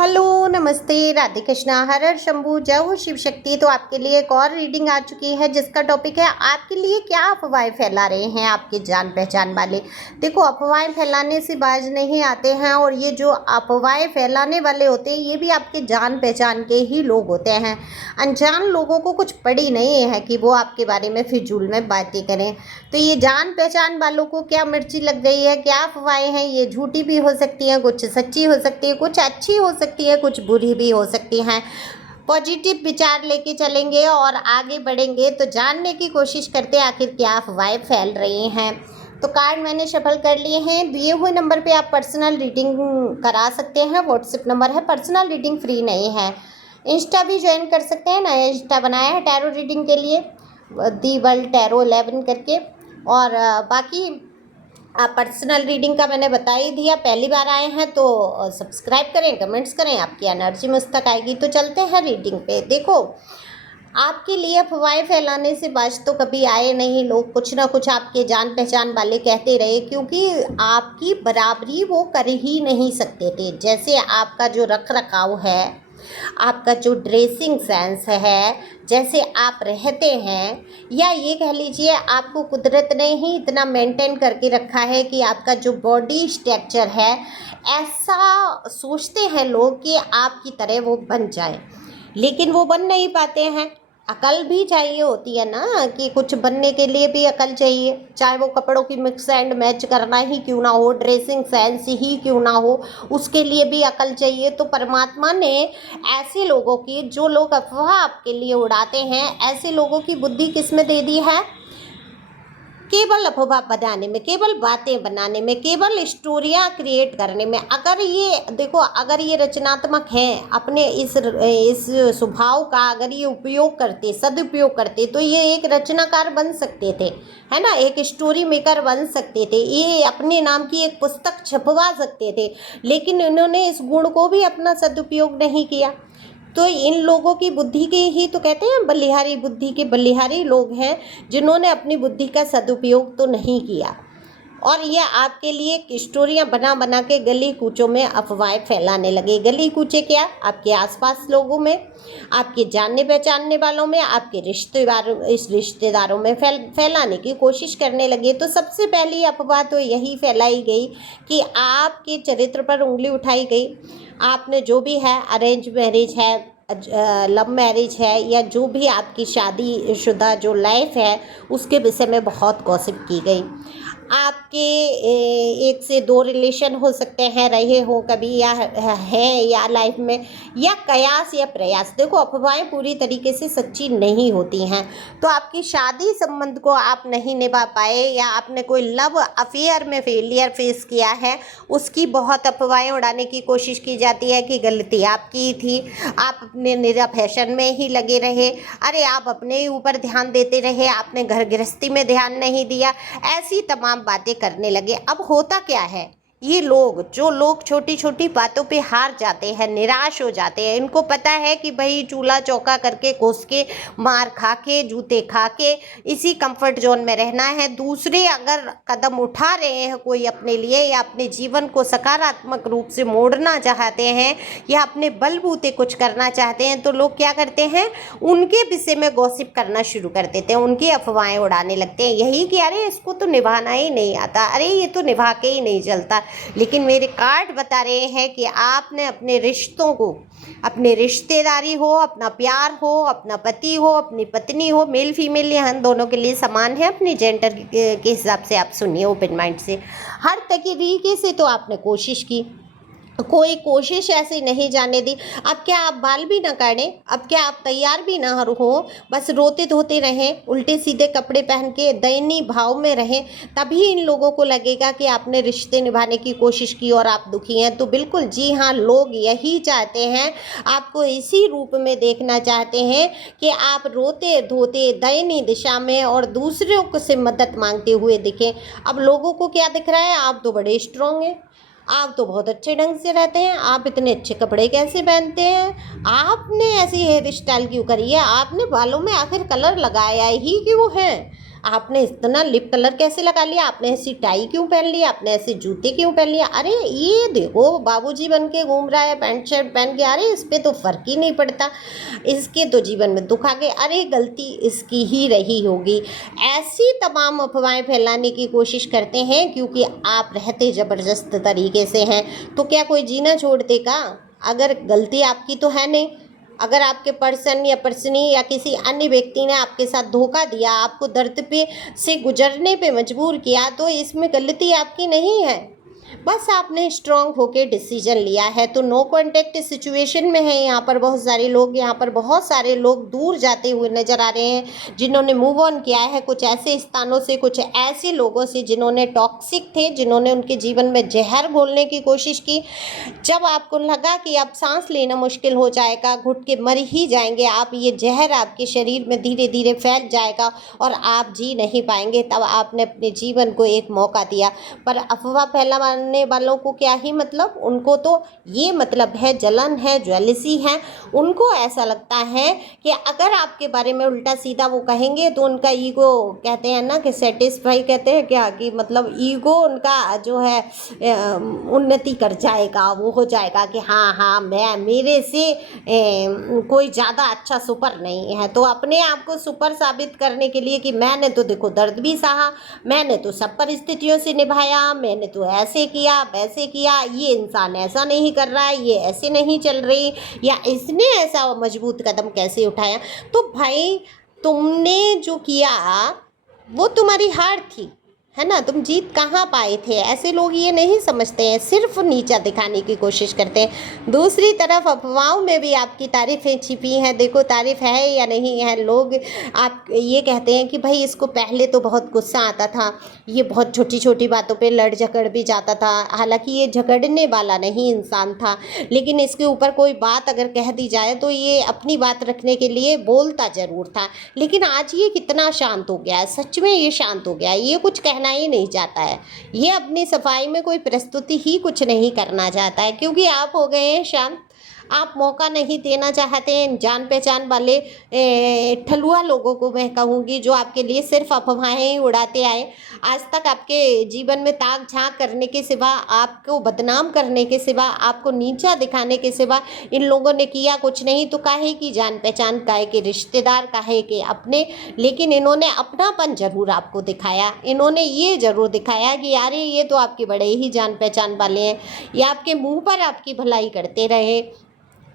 Hello, नमस्ते, राधे कृष्णा, हर हर शंभू, जय हो शिव शक्ति। तो आपके लिए एक और रीडिंग आ चुकी है जिसका टॉपिक है आपके लिए क्या अफवाहें फैला रहे हैं आपके जान पहचान वाले। देखो, अफवाहें फैलाने से बाज नहीं आते हैं और ये जो अफवाहें फैलाने वाले होते हैं ये भी आपके जान पहचान के ही लोग होते हैं। अनजान लोगों को कुछ पड़ी नहीं है कि वो आपके बारे में फिजूल में बातें करें। तो ये जान पहचान वालों को क्या मिर्ची लग गई है, क्या अफवाहें हैं, ये झूठी भी हो सकती हैं, कुछ सच्ची हो सकती है, कुछ अच्छी हो सकती है, कुछ बुरी भी हो सकती हैं। पॉजिटिव विचार लेके चलेंगे और आगे बढ़ेंगे तो जानने की कोशिश करते हैं आखिर क्या अफवाहें फैल रही हैं। तो कार्ड मैंने शफल कर लिए हैं। दिए हुए नंबर पे आप पर्सनल रीडिंग करा सकते हैं। व्हाट्सएप नंबर है, पर्सनल रीडिंग फ्री नहीं है। इंस्टा भी ज्वाइन कर सकते हैं, नया इंस्टा बनाया है टैरो रीडिंग के लिए, दी वर्ल्ड टैरो 11 करके। और बाकी आप पर्सनल रीडिंग का मैंने बता ही दिया। पहली बार आए हैं तो सब्सक्राइब करें, कमेंट्स करें, आपकी एनर्जी मुझ तक आएगी। तो चलते हैं रीडिंग पे। देखो, आपके लिए अफवाहें फैलाने से बाज तो कभी आए नहीं लोग, कुछ ना कुछ आपके जान पहचान वाले कहते रहे, क्योंकि आपकी बराबरी वो कर ही नहीं सकते थे। जैसे आपका जो रख रखाव है, आपका जो ड्रेसिंग सेंस है, जैसे आप रहते हैं, या ये कह लीजिए आपको कुदरत ने ही इतना मेंटेन करके रखा है कि आपका जो बॉडी स्ट्रक्चर है, ऐसा सोचते हैं लोग कि आपकी तरह वो बन जाए, लेकिन वो बन नहीं पाते हैं। अकल भी चाहिए होती है ना, कि कुछ बनने के लिए भी अकल चाहिए, चाहे वो कपड़ों की मिक्स एंड मैच करना ही क्यों ना हो, ड्रेसिंग सेंस ही क्यों ना हो, उसके लिए भी अकल चाहिए। तो परमात्मा ने ऐसे लोगों की, जो लोग अफवाह आपके लिए उड़ाते हैं, ऐसे लोगों की बुद्धि किस में दे दी है? केवल अफवाह बनाने में, केवल बातें बनाने में, केवल स्टोरियाँ क्रिएट करने में। अगर ये देखो, अगर ये रचनात्मक हैं, अपने इस स्वभाव का अगर ये उपयोग करते, सदुपयोग करते, तो ये एक रचनाकार बन सकते थे, है ना, एक स्टोरी मेकर बन सकते थे, ये अपने नाम की एक पुस्तक छपवा सकते थे। लेकिन इन्होंने इस गुण को भी अपना सदुपयोग नहीं किया। तो इन लोगों की बुद्धि के ही तो कहते हैं, बलिहारी बुद्धि के बलिहारी लोग हैं, जिन्होंने अपनी बुद्धि का सदुपयोग तो नहीं किया। और ये आपके लिए स्टोरियां बना बना के गली कूचों में अफवाहें फैलाने लगे। गली कूचे क्या, आपके आसपास लोगों में, आपके जानने पहचानने वालों में, आपके रिश्तेदारों में फैलाने की कोशिश करने लगे। तो सबसे पहली अफवाह तो यही फैलाई गई कि आपके चरित्र पर उंगली उठाई गई। आपने जो भी है, अरेंज मैरिज है, लव मैरिज है, या जो भी आपकी शादीशुदा जो लाइफ है, उसके विषय में बहुत गॉसिप की गई। आपके एक से दो रिलेशन हो सकते हैं, रहे हो कभी, या हैं, या लाइफ में, या कयास या प्रयास। देखो, अफवाहें पूरी तरीके से सच्ची नहीं होती हैं। तो आपकी शादी संबंध को आप नहीं निभा पाए, या आपने कोई लव अफेयर में फेलियर फेस किया है, उसकी बहुत अफवाहें उड़ाने की कोशिश की जाती है कि गलती आपकी थी, आप अपने निरा फैशन में ही लगे रहे, अरे आप अपने ही ऊपर ध्यान देते रहे, आपने घर गृहस्थी में ध्यान नहीं दिया, ऐसी तमाम बातें करने लगे। अब होता क्या है, ये लोग, जो लोग छोटी छोटी बातों पे हार जाते हैं, निराश हो जाते हैं, इनको पता है कि भाई चूल्हा चौका करके, घुस के, मार खा के, जूते खा के इसी कंफर्ट जोन में रहना है। दूसरे अगर कदम उठा रहे हैं कोई अपने लिए, या अपने जीवन को सकारात्मक रूप से मोड़ना चाहते हैं, या अपने बलबूते कुछ करना चाहते हैं, तो लोग क्या करते हैं, उनके विषय में गॉसिप करना शुरू कर देते हैं, उनकी अफवाहें उड़ाने लगते हैं, यही कि अरे इसको तो निभाना ही नहीं आता, अरे ये तो निभा के ही नहीं चलता। लेकिन मेरे कार्ड बता रहे हैं कि आपने अपने रिश्तों को, अपने रिश्तेदारी हो, अपना प्यार हो, अपना पति हो, अपनी पत्नी हो, मेल फीमेल यहाँ दोनों के लिए समान है, अपनी जेंडर के हिसाब से आप सुनिए ओपन माइंड से। हर तरीके से तो आपने कोशिश की, कोई कोशिश ऐसी नहीं जाने दी। अब क्या आप बाल भी ना काटें, अब क्या आप तैयार भी ना हो, बस रोते धोते रहें, उल्टे सीधे कपड़े पहन के दयनीय भाव में रहें, तभी इन लोगों को लगेगा कि आपने रिश्ते निभाने की कोशिश की और आप दुखी हैं। तो बिल्कुल जी हाँ, लोग यही चाहते हैं, आपको इसी रूप में देखना चाहते हैं कि आप रोते धोते दयनीय दिशा में और दूसरों से मदद मांगते हुए दिखें। अब लोगों को क्या दिख रहा है, आप तो बड़े स्ट्रॉन्ग हैं, आप तो बहुत अच्छे ढंग से रहते हैं, आप इतने अच्छे कपड़े कैसे पहनते हैं, आपने ऐसी हेयर स्टाइल क्यों करी है, आपने बालों में आखिर कलर लगाया ही क्यों है, आपने इतना लिप कलर कैसे लगा लिया, आपने ऐसी टाई क्यों पहन ली, आपने ऐसे जूते क्यों पहन लिया, अरे ये देखो बाबूजी बन के घूम रहा है पैंट शर्ट पहन के, अरे इस पर तो फ़र्क ही नहीं पड़ता, इसके तो जीवन में दुख आ गए, अरे गलती इसकी ही रही होगी। ऐसी तमाम अफवाहें फैलाने की कोशिश करते हैं क्योंकि आप रहते ज़बरदस्त तरीके से हैं, तो क्या कोई जीना छोड़ देगा? अगर गलती आपकी तो है नहीं, अगर आपके पर्सन या पर्सनी या किसी अन्य व्यक्ति ने आपके साथ धोखा दिया, आपको दर्द पे से गुजरने पे मजबूर किया, तो इसमें गलती आपकी नहीं है, बस आपने स्ट्रांग होके डिसीजन लिया है। तो नो कॉन्टेक्ट सिचुएशन में है यहाँ पर बहुत सारे लोग, यहाँ पर बहुत सारे लोग दूर जाते हुए नज़र आ रहे हैं जिन्होंने मूव ऑन किया है कुछ ऐसे स्थानों से, कुछ ऐसे लोगों से जिन्होंने टॉक्सिक थे, जिन्होंने उनके जीवन में जहर घोलने की कोशिश की। जब आपको लगा कि अब सांस लेना मुश्किल हो जाएगा, घुट के मर ही जाएंगे आप, ये जहर आपके शरीर में धीरे धीरे फैल जाएगा और आप जी नहीं पाएंगे, तब आपने अपने जीवन को एक मौका दिया। पर अफवाह फैलाने वालों को क्या ही मतलब, उनको तो ये मतलब है, जलन है, ज्वेलसी है, उनको ऐसा लगता है कि अगर आपके बारे में उल्टा सीधा वो कहेंगे तो उनका ईगो, कहते हैं ना कि सेटिस्फाई कहते हैं क्या, कि मतलब ईगो उनका जो है उन्नति कर जाएगा, वो हो जाएगा कि हाँ हाँ मैं, मेरे से कोई ज़्यादा अच्छा सुपर नहीं है। तो अपने आप को सुपर साबित करने के लिए कि मैंने तो देखो दर्द भी सहा, मैंने तो सब परिस्थितियों से निभाया, मैंने तो ऐसे किया वैसे किया, ये इंसान ऐसा नहीं कर रहा है, ये ऐसे नहीं चल रही, या इसने ऐसा मजबूत कदम कैसे उठाया। तो भाई तुमने जो किया वो तुम्हारी हार थी, है ना, तुम जीत कहाँ पाए थे। ऐसे लोग ये नहीं समझते हैं, सिर्फ नीचा दिखाने की कोशिश करते हैं। दूसरी तरफ अफवाहों में भी आपकी तारीफ़ें छिपी हैं, देखो तारीफ़ है या नहीं है। लोग आप ये कहते हैं कि भाई इसको पहले तो बहुत गुस्सा आता था, ये बहुत छोटी छोटी बातों पे लड़ झगड़ भी जाता था, हालांकि ये झगड़ने वाला नहीं इंसान था, लेकिन इसके ऊपर कोई बात अगर कह दी जाए तो ये अपनी बात रखने के लिए बोलता ज़रूर था। लेकिन आज ये कितना शांत हो गया है, सच में ये शांत हो गया है, ये कुछ कहना ही नहीं चाहता है, ये अपनी सफाई में कोई प्रस्तुति ही कुछ नहीं करना चाहता है, क्योंकि आप हो गए हैं शांत। आप मौका नहीं देना चाहते हैं जान पहचान वाले ठलुआ लोगों को, मैं कहूँगी, जो आपके लिए सिर्फ अफवाहें ही उड़ाते आए। आज तक आपके जीवन में ताक झांक करने के सिवा, आपको बदनाम करने के सिवा, आपको नीचा दिखाने के सिवा इन लोगों ने किया कुछ नहीं। तो काहे की जान पहचान, काहे के रिश्तेदार, काहे के अपने, लेकिन इन्होंने अपनापन जरूर आपको दिखाया। इन्होंने ये जरूर दिखाया कि यार ये तो आपके बड़े ही जान पहचान वाले हैं, ये आपके मुँह पर आपकी भलाई करते रहे,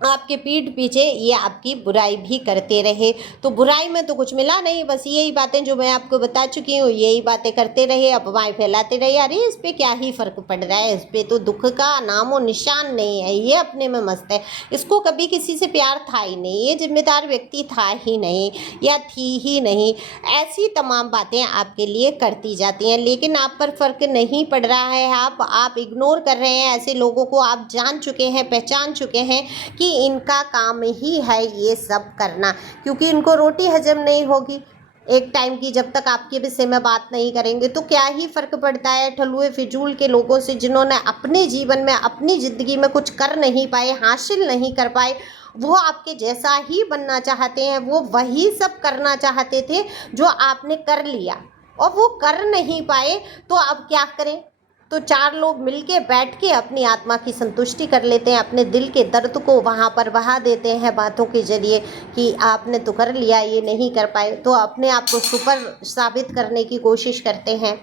आपके पीठ पीछे ये आपकी बुराई भी करते रहे। तो बुराई में तो कुछ मिला नहीं, बस यही बातें जो मैं आपको बता चुकी हूँ, यही बातें करते रहे, अफवाहें फैलाते रहे। अरे इस पर क्या ही फ़र्क पड़ रहा है, इस पर तो दुख का नामो निशान नहीं है, ये अपने में मस्त है, इसको कभी किसी से प्यार था ही नहीं, ये जिम्मेदार व्यक्ति था ही नहीं या थी ही नहीं। ऐसी तमाम बातें आपके लिए करती जाती हैं, लेकिन आप पर फ़र्क नहीं पड़ रहा है, आप इग्नोर कर रहे हैं ऐसे लोगों को। आप जान चुके हैं, पहचान चुके हैं कि इनका काम ही है ये सब करना, क्योंकि इनको रोटी हजम नहीं होगी एक टाइम की जब तक आपके विषय में बात नहीं करेंगे। तो क्या ही फ़र्क पड़ता है ठलुए फिजूल के लोगों से, जिन्होंने अपने जीवन में, अपनी ज़िंदगी में कुछ कर नहीं पाए, हासिल नहीं कर पाए। वो आपके जैसा ही बनना चाहते हैं, वो वही सब करना चाहते थे जो आपने कर लिया, और वो कर नहीं पाए। तो अब क्या करें, तो चार लोग मिलके बैठ के अपनी आत्मा की संतुष्टि कर लेते हैं, अपने दिल के दर्द को वहाँ पर बहा देते हैं बातों के जरिए कि आपने तो कर लिया, ये नहीं कर पाए। तो अपने आप को सुपर साबित करने की कोशिश करते हैं।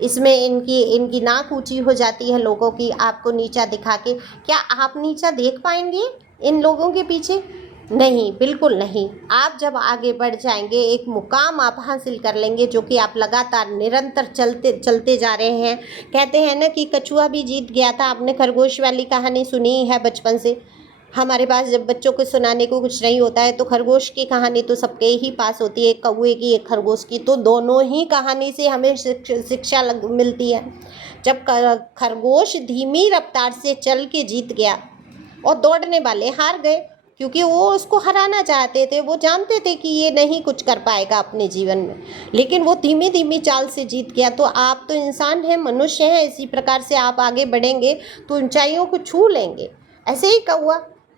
इसमें इनकी नाक ऊंची हो जाती है लोगों की, आपको नीचा दिखा के। क्या आप नीचा देख पाएंगे इन लोगों के पीछे? नहीं, बिल्कुल नहीं। आप जब आगे बढ़ जाएंगे, एक मुकाम आप हासिल कर लेंगे, जो कि आप लगातार निरंतर चलते जा रहे हैं। कहते हैं ना कि कछुआ भी जीत गया था। आपने खरगोश वाली कहानी सुनी है बचपन से। हमारे पास जब बच्चों को सुनाने को कुछ नहीं होता है तो खरगोश की कहानी तो सबके ही पास होती है, एक कौवे की, एक खरगोश की। तो दोनों ही कहानी से हमें शिक्षा मिलती है। जब खरगोश धीमी रफ्तार से चल के जीत गया और दौड़ने वाले हार गए, क्योंकि वो उसको हराना चाहते थे, वो जानते थे कि ये नहीं कुछ कर पाएगा अपने जीवन में, लेकिन वो धीमी धीमी चाल से जीत गया। तो आप तो इंसान हैं, मनुष्य हैं, इसी प्रकार से आप आगे बढ़ेंगे तो ऊंचाइयों को छू लेंगे। ऐसे ही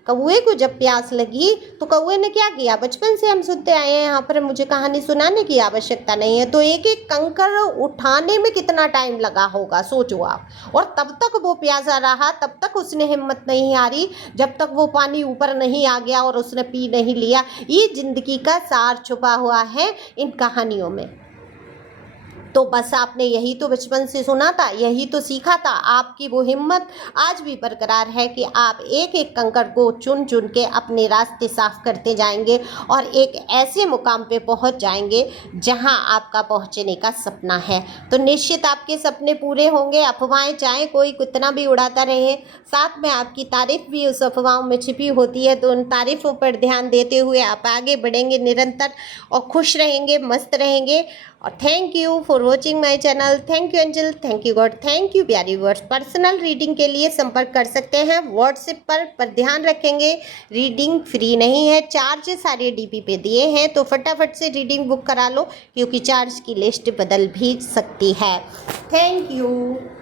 कौए को जब प्यास लगी तो कौए ने क्या किया, बचपन से हम सुनते आए हैं, यहाँ पर मुझे कहानी सुनाने की आवश्यकता नहीं है। तो एक एक कंकड़ उठाने में कितना टाइम लगा होगा सोचो आप, और तब तक वो प्यासा रहा, तब तक उसने हिम्मत नहीं हारी, जब तक वो पानी ऊपर नहीं आ गया और उसने पी नहीं लिया। ये जिंदगी का सार छुपा हुआ है इन कहानियों में। तो बस आपने यही तो बचपन से सुना था, यही तो सीखा था। आपकी वो हिम्मत आज भी बरकरार है कि आप एक एक कंकड़ को चुन चुन के अपने रास्ते साफ करते जाएंगे और एक ऐसे मुकाम पे पहुंच जाएंगे जहां आपका पहुंचने का सपना है। तो निश्चित आपके सपने पूरे होंगे। अफवाहें चाहे कोई कितना भी उड़ाता रहे, साथ में आपकी तारीफ भी उस अफवाहों में छिपी होती है। तो उन तारीफों पर ध्यान देते हुए आप आगे बढ़ेंगे निरंतर और खुश रहेंगे, मस्त रहेंगे। और thank you for watching my channel. Thank you angel, thank you God, thank you प्यारी वर्ड्स। पर्सनल रीडिंग के लिए संपर्क कर सकते हैं व्हाट्सएप पर ध्यान रखेंगे रीडिंग फ्री नहीं है, चार्ज सारे डीपी पे दिए हैं। तो फटाफट से रीडिंग बुक करा लो क्योंकि चार्ज की लिस्ट बदल भी सकती है। Thank you.